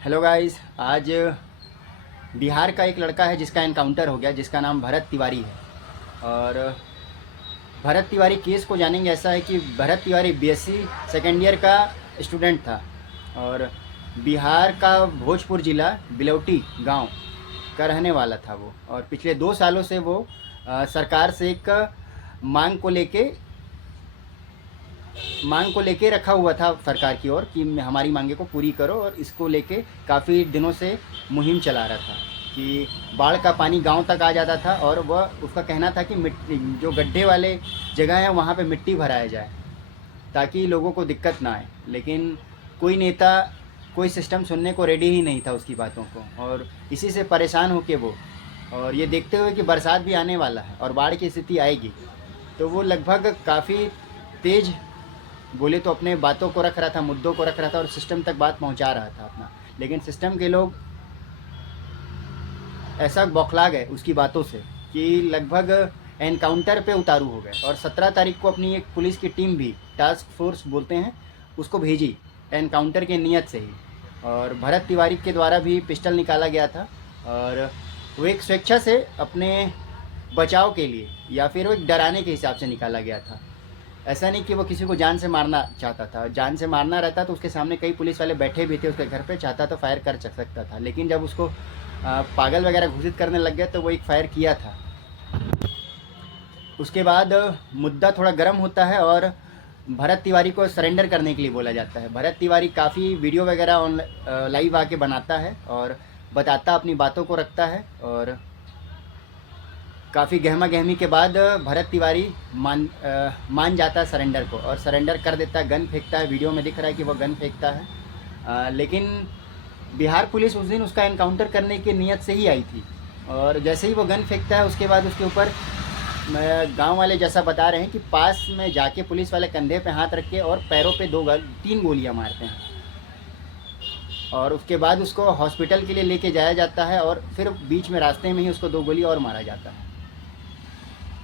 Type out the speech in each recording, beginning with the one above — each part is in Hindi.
Hello guys. आज बिहार का एक लड़का है जिसका एनकाउंटर हो गया, जिसका नाम भरत तिवारी है। और भरत तिवारी केस को जानेंगे। ऐसा है कि Bharat Tiwari BSc second year का स्टूडेंट था और बिहार का भोजपुर ज़िला बिलौटी गांव का रहने वाला था वो। और पिछले 2 सालों से वो सरकार से एक मांग को लेके रखा हुआ था सरकार की ओर कि हमारी मांगे को पूरी करो। और इसको लेके काफ़ी दिनों से मुहिम चला रहा था कि बाढ़ का पानी गांव तक आ जाता था और वह उसका कहना था कि मिट्टी जो गड्ढे वाले जगह हैं वहाँ पे मिट्टी भराया जाए ताकि लोगों को दिक्कत ना आए। लेकिन कोई नेता, कोई सिस्टम सुनने को रेडी ही नहीं था उसकी बातों को। और इसी से परेशान होके वो, और ये देखते हुए कि बरसात भी आने वाला है और बाढ़ की स्थिति आएगी, तो वो लगभग काफ़ी तेज़ बोले तो अपने बातों को रख रहा था, मुद्दों को रख रहा था और सिस्टम तक बात पहुंचा रहा था अपना। लेकिन सिस्टम के लोग ऐसा बौखला गए उसकी बातों से कि लगभग एनकाउंटर पे उतारू हो गए। और 17 तारीख को अपनी एक पुलिस की टीम भी, टास्क फोर्स बोलते हैं उसको, भेजी एनकाउंटर के नियत से ही। और भरत तिवारी के द्वारा भी पिस्टल निकाला गया था और वो एक स्वेच्छा से अपने बचाव के लिए या फिर वो एक डराने के हिसाब से निकाला गया था। ऐसा नहीं कि वो किसी को जान से मारना चाहता था। जान से मारना रहता तो उसके सामने कई पुलिस वाले बैठे भी थे उसके घर पे, चाहता तो फायर कर सकता था। लेकिन जब उसको पागल वगैरह घोषित करने लग गया तो वो एक फायर किया था। उसके बाद मुद्दा थोड़ा गर्म होता है और भरत तिवारी को सरेंडर करने के लिए बोला जाता है। भरत तिवारी काफ़ी वीडियो वगैरह लाइव आके बनाता है और बताता, अपनी बातों को रखता है। और काफ़ी गहमा गहमी के बाद भरत तिवारी मान जाता है सरेंडर को और सरेंडर कर देता है, गन फेंकता है। वीडियो में दिख रहा है कि वो गन फेंकता है। लेकिन बिहार पुलिस उस दिन उसका एनकाउंटर करने की नीयत से ही आई थी। और जैसे ही वो गन फेंकता है उसके बाद उसके ऊपर गांव वाले जैसा बता रहे हैं कि पास में जाके पुलिस वाले कंधे पे हाथ रख के और पैरों पे 3 गोलियां मारते हैं। और उसके बाद उसको हॉस्पिटल के लिए लेके जाया जाता है और फिर बीच में रास्ते में ही उसको 2 गोली और मारा जाता है।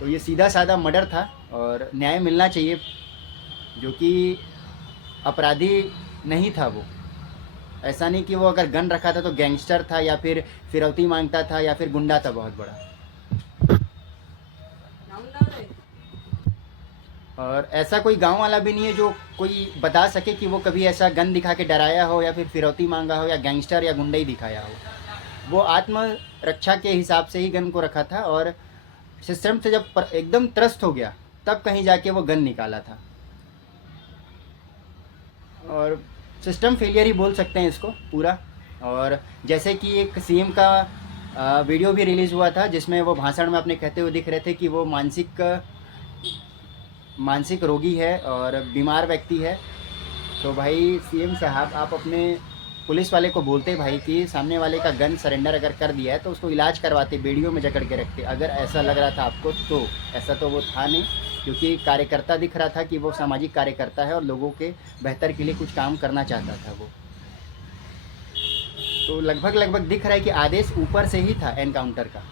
तो ये सीधा साधा मर्डर था और न्याय मिलना चाहिए। जो कि अपराधी नहीं था वो। ऐसा नहीं कि वो अगर गन रखा था तो गैंगस्टर था या फिर फिरौती मांगता था या फिर गुंडा था बहुत बड़ा। और ऐसा कोई गांव वाला भी नहीं है जो कोई बता सके कि वो कभी ऐसा गन दिखा के डराया हो या फिर फिरौती मांगा हो या गैंगस्टर या गुंडा ही दिखाया हो। वो आत्मरक्षा के हिसाब से ही गन को रखा था और सिस्टम से जब एकदम त्रस्त हो गया तब कहीं जाके वो गन निकाला था। और सिस्टम फेलियर ही बोल सकते हैं इसको पूरा। और जैसे कि एक सीएम का वीडियो भी रिलीज़ हुआ था जिसमें वो भाषण में अपने कहते हुए दिख रहे थे कि वो मानसिक रोगी है और बीमार व्यक्ति है। तो भाई सीएम साहब, आप अपने पुलिस वाले को बोलते भाई कि सामने वाले का गन सरेंडर अगर कर दिया है तो उसको इलाज करवाते, बेड़ियों में जकड़ के रखते। अगर ऐसा लग रहा था आपको तो ऐसा तो वो था नहीं, क्योंकि कार्यकर्ता दिख रहा था कि वो सामाजिक कार्यकर्ता है और लोगों के बेहतर के लिए कुछ काम करना चाहता था वो। तो लगभग दिख रहा है कि आदेश ऊपर से ही था एनकाउंटर का।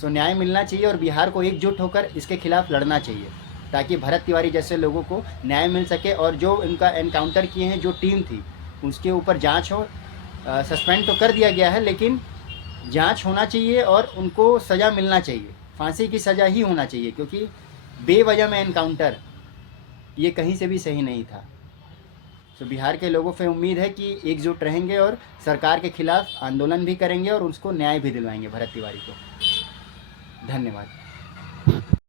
सो न्याय मिलना चाहिए और बिहार को एकजुट होकर इसके खिलाफ लड़ना चाहिए ताकि भरत तिवारी जैसे लोगों को न्याय मिल सके। और जो इनका एनकाउंटर किए हैं जो टीम थी उसके ऊपर जांच हो। सस्पेंड तो कर दिया गया है लेकिन जांच होना चाहिए और उनको सज़ा मिलना चाहिए। फांसी की सज़ा ही होना चाहिए, क्योंकि बेवजह में एनकाउंटर ये कहीं से भी सही नहीं था। तो बिहार के लोगों से उम्मीद है कि एकजुट रहेंगे और सरकार के खिलाफ आंदोलन भी करेंगे और उसको न्याय भी दिलवाएंगे भरत तिवारी को। धन्यवाद।